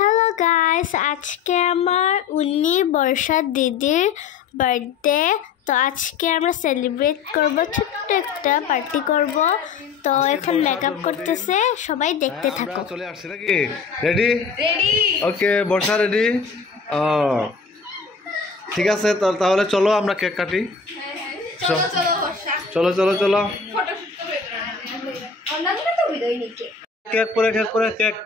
Hello guys, আজকে আমার 19 বর্ষার দিদির বার্থডে। তো আজকে আমরা সেলিব্রেট করব, ছোট্ট একটা পার্টি করব। তো এখন মেকআপ করতেছে, সবাই দেখতে থাকো। চলে আসছে নাকি? রেডি? রেডি। ওকে, বর্ষা রেডি? ঠিক আছে, তাহলে চলো আমরা কেক কাটি। চলো চলো চলো। কেক পরে কেক পরে কেক।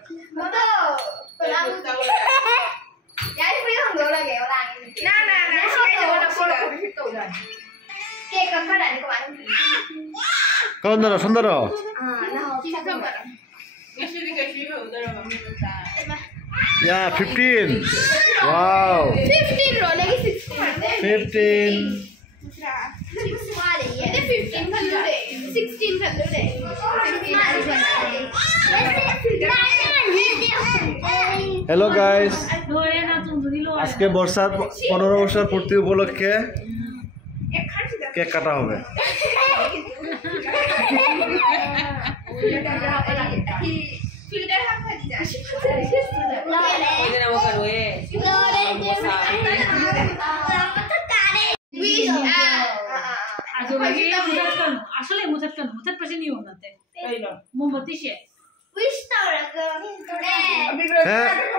সুন্দর সুন্দর। Yeah, 15. Wow. 15 roll lagi 15. 15 kan deh. 16 kan deh. Hello guys. আজকে বর্ষার 15 বছর পূর্তি উপলক্ষে কেক কাটা হবে।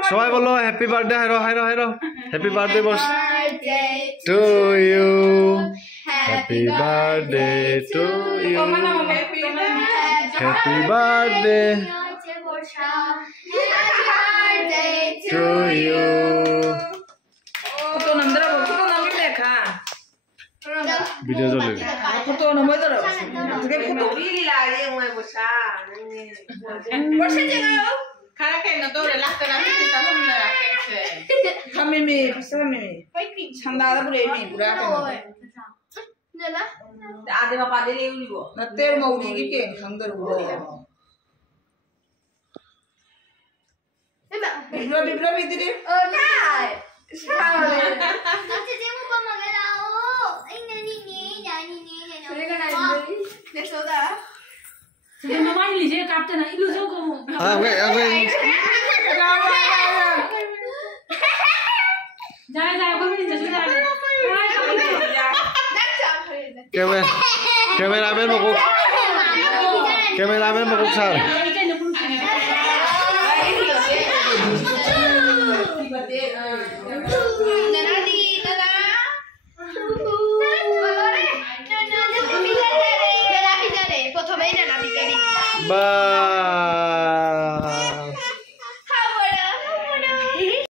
সবাই বলো হ্যাপি বার্থডে। হাইরো হাইরো হাইরো। Happy birthday Barsha to you. Happy birthday to you. Happy birthday to you. Video চলে Ada apa ada lewi bo. Nater mau di ken hanggar bo. Bibra bidire. Oh nah. Nanti dia mau pemagalau. Ini. Dia sudah. Sudah mama ini je kapten na ilu so ko. Jai ko ni je sudah. Cameraman mo ko sar.